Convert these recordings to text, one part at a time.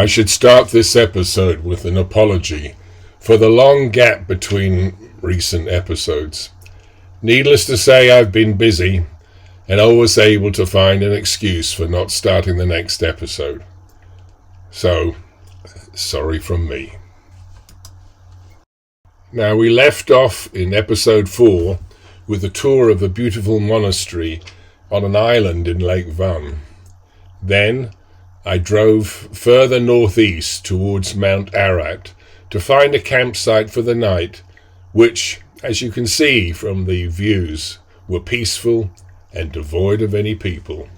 I should start this episode with an apology for the long gap between recent episodes. Needless to say, I've been busy and always able to find an excuse for not starting the next episode. So, sorry from me. Now, we left off in episode 4 with a tour of a beautiful monastery on an island in Lake Van. Then, I drove further northeast towards Mount Ararat to find a campsite for the night, which, as you can see from the views, were peaceful and devoid of any people.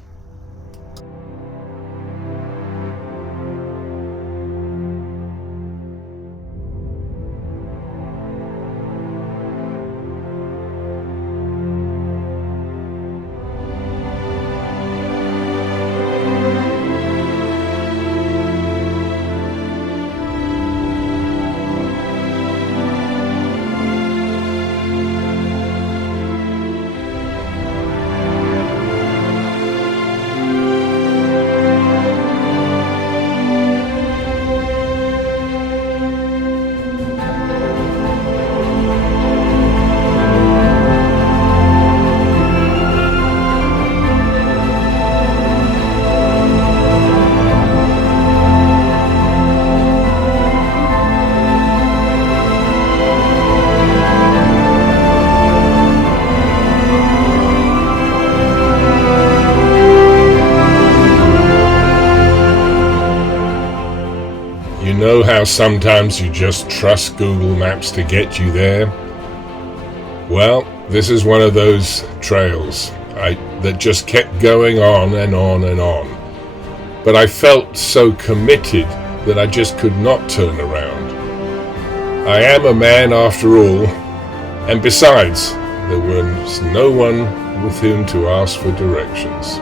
You know how sometimes you just trust Google Maps to get you there? Well, this is one of those trails that just kept going on and on and on. But I felt so committed that I just could not turn around. I am a man after all, and besides, there was no one with whom to ask for directions.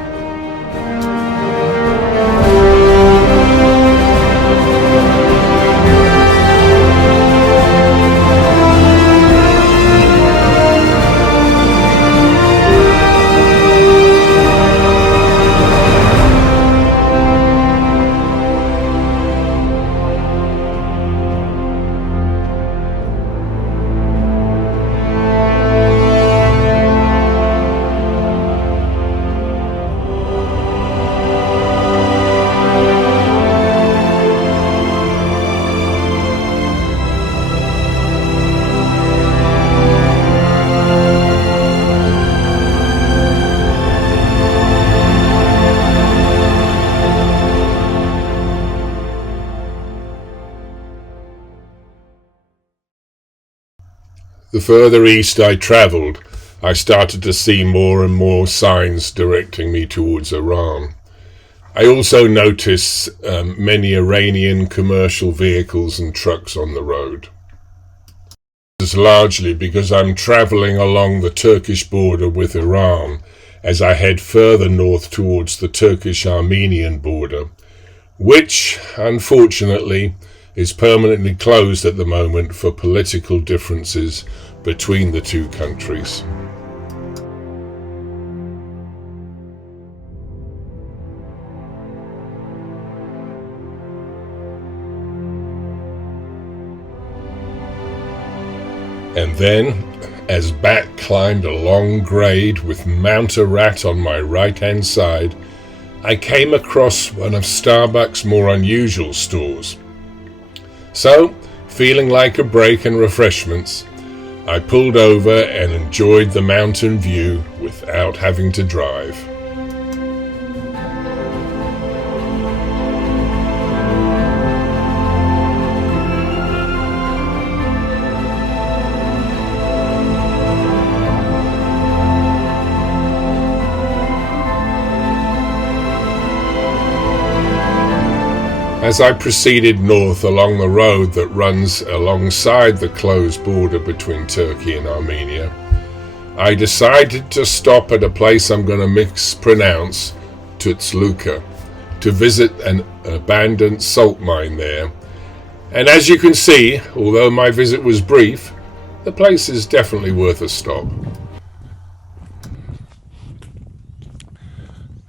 The further east I travelled, I started to see more and more signs directing me towards Iran. I also noticed many Iranian commercial vehicles and trucks on the road. This is largely because I'm travelling along the Turkish border with Iran as I head further north towards the Turkish-Armenian border, which, unfortunately, is permanently closed at the moment for political differences between the two countries. And then, as back climbed a long grade with Mount Ararat on my right-hand side, I came across one of Starbucks' more unusual stores. So, feeling like a break and refreshments, I pulled over and enjoyed the mountain view without having to drive. As I proceeded north along the road that runs alongside the closed border between Turkey and Armenia, I decided to stop at a place I'm going to mispronounce, Tutsluka, to visit an abandoned salt mine there. And as you can see, although my visit was brief, the place is definitely worth a stop.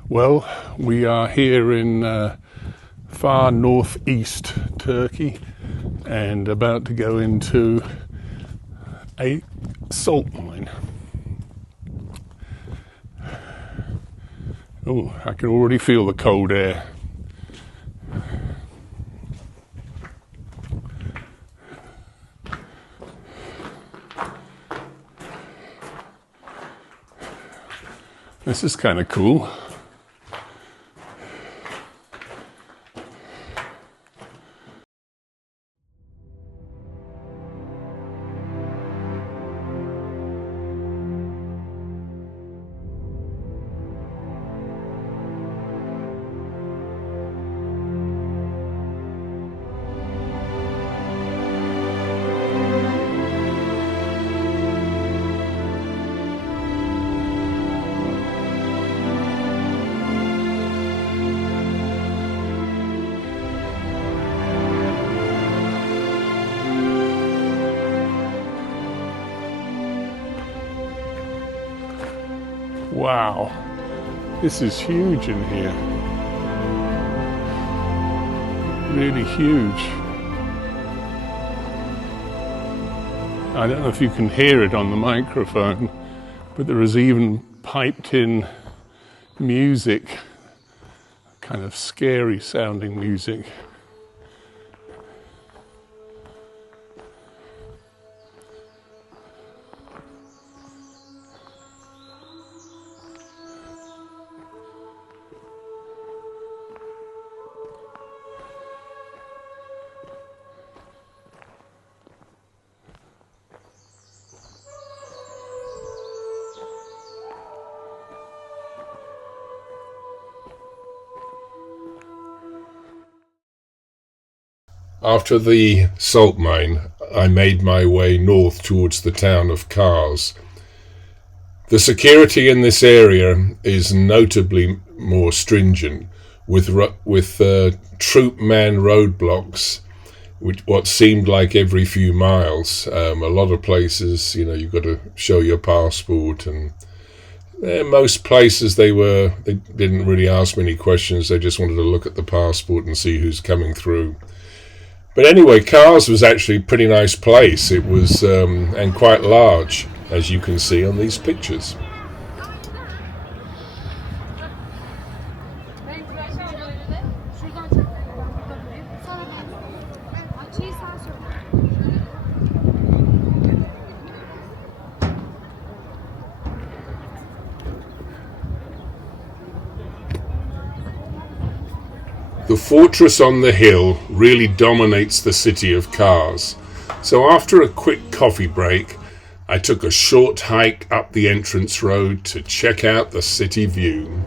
Well, we are here in far northeast Turkey and about to go into a salt mine. Oh, I can already feel the cold air. This is kind of cool. Wow, this is huge in here. Really huge. I don't know if you can hear it on the microphone, but there is even piped in music, kind of scary sounding music. After the salt mine, I made my way north towards the town of Kars. The security in this area is notably more stringent, with troop man roadblocks, what seemed like every few miles. A lot of places, you've got to show your passport, and most places they didn't really ask many questions. They just wanted to look at the passport and see who's coming through. But anyway, Kars was actually a pretty nice place. It was, and quite large, as you can see on these pictures. The fortress on the hill really dominates the city of Kars. So after a quick coffee break, I took a short hike up the entrance road to check out the city view.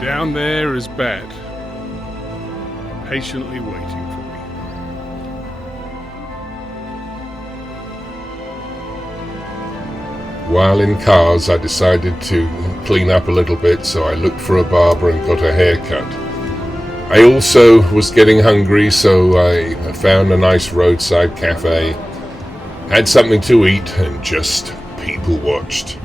Down there is Bat, patiently waiting for me. While in Kars, I decided to clean up a little bit, so I looked for a barber and got a haircut. I also was getting hungry, so I found a nice roadside cafe, had something to eat, and just people watched.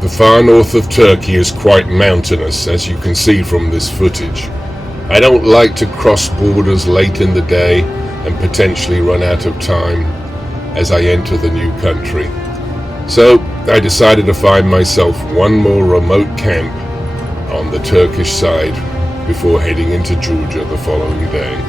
The far north of Turkey is quite mountainous, as you can see from this footage. I don't like to cross borders late in the day and potentially run out of time as I enter the new country. So I decided to find myself one more remote camp on the Turkish side before heading into Georgia the following day.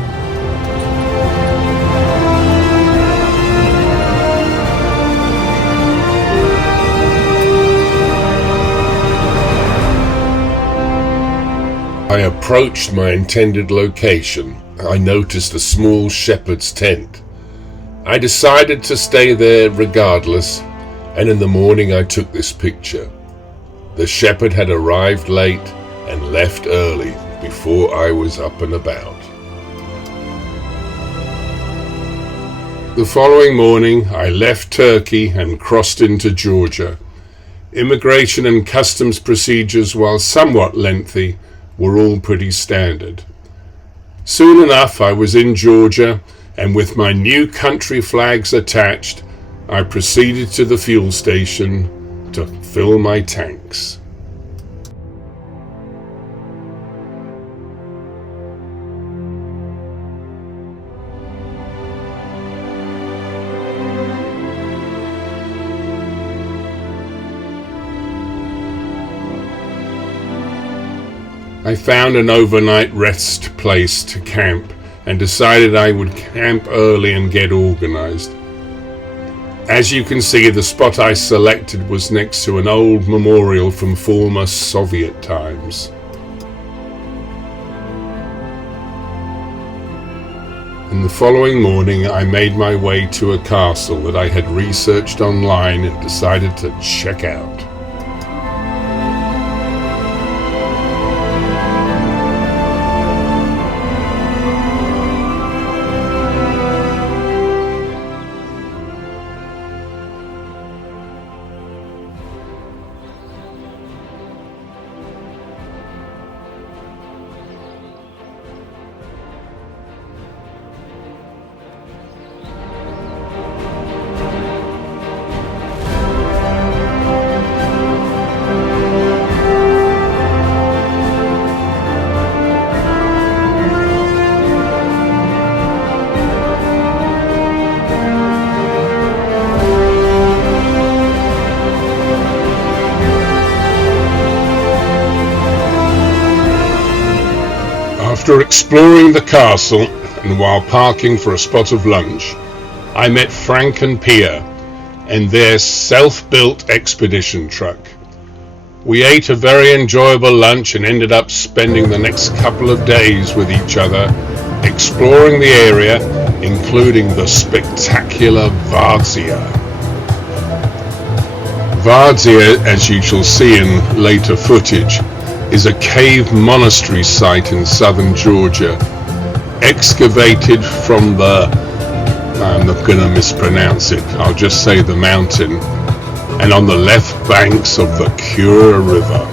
I approached my intended location, I noticed a small shepherd's tent. I decided to stay there regardless, and in the morning I took this picture. The shepherd had arrived late and left early before I was up and about. The following morning I left Turkey and crossed into Georgia. Immigration and customs procedures, while somewhat lengthy, were all pretty standard. Soon enough I was in Georgia, and with my new country flags attached, I proceeded to the fuel station to fill my tanks. I found an overnight rest place to camp and decided I would camp early and get organized. As you can see, the spot I selected was next to an old memorial from former Soviet times. And the following morning I made my way to a castle that I had researched online and decided to check out. After exploring the castle and while parking for a spot of lunch, I met Frank and Pia and their self-built expedition truck. We ate a very enjoyable lunch and ended up spending the next couple of days with each other, exploring the area, including the spectacular Vardsia. Vardsia, as you shall see in later footage, is a cave monastery site in southern Georgia, excavated from the, I'm not going to mispronounce it, I'll just say the mountain, and on the left banks of the Kura River.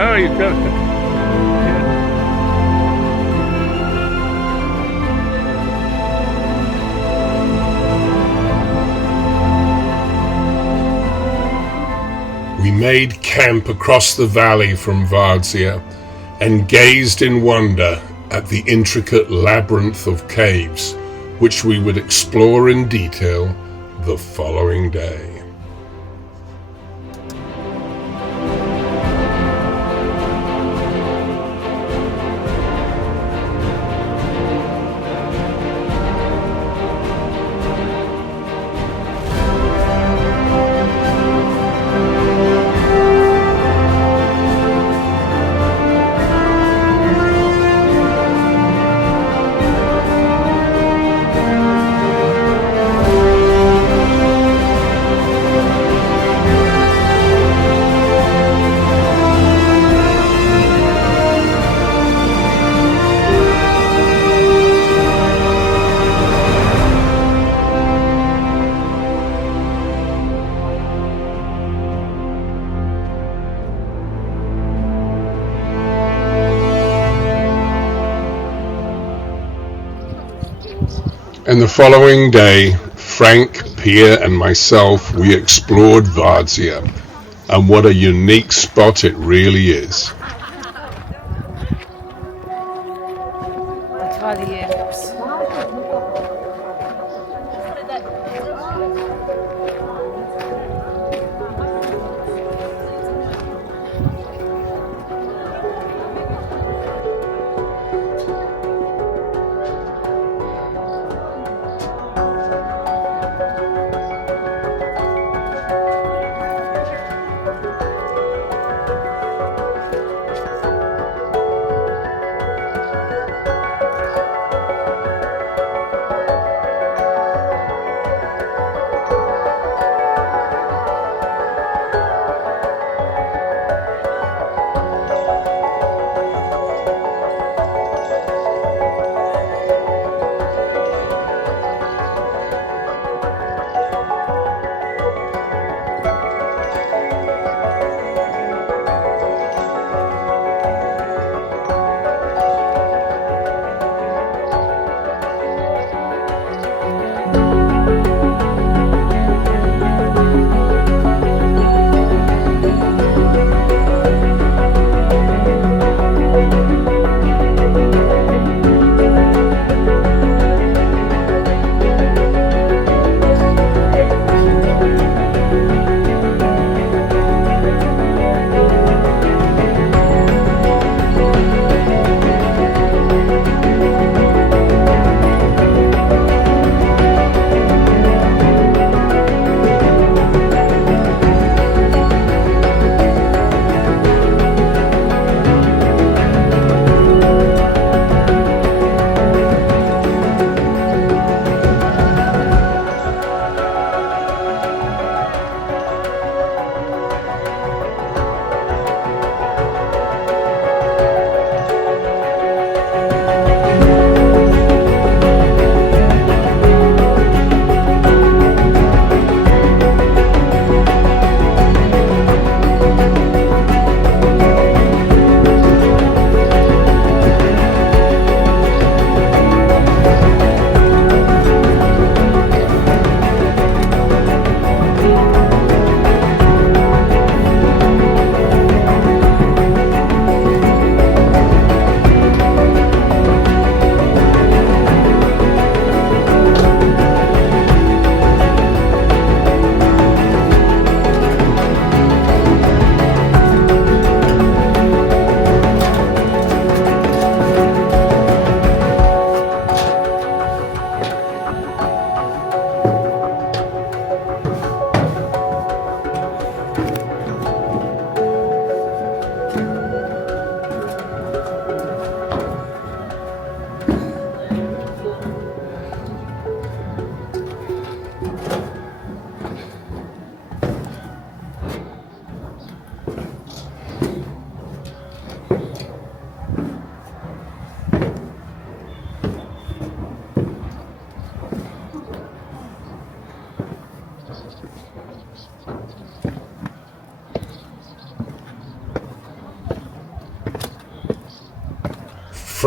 Oh, you've got it. We made camp across the valley from Vardsia and gazed in wonder at the intricate labyrinth of caves, which we would explore in detail the following day. And the following day, Frank, Pia and myself, we explored Vadzia, and what a unique spot it really is.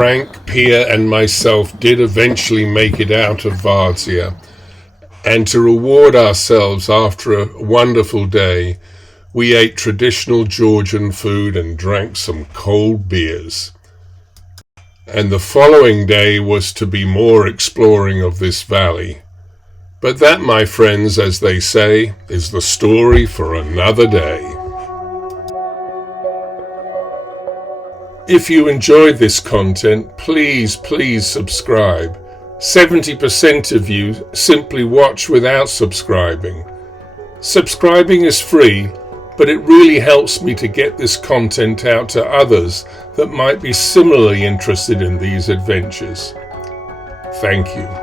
Frank, Pia and myself did eventually make it out of Vadzia, and to reward ourselves after a wonderful day, we ate traditional Georgian food and drank some cold beers. And the following day was to be more exploring of this valley. But that, my friends, as they say, is the story for another day. If you enjoyed this content, please subscribe. 70% of you simply watch without subscribing. Subscribing is free, but it really helps me to get this content out to others that might be similarly interested in these adventures. Thank you.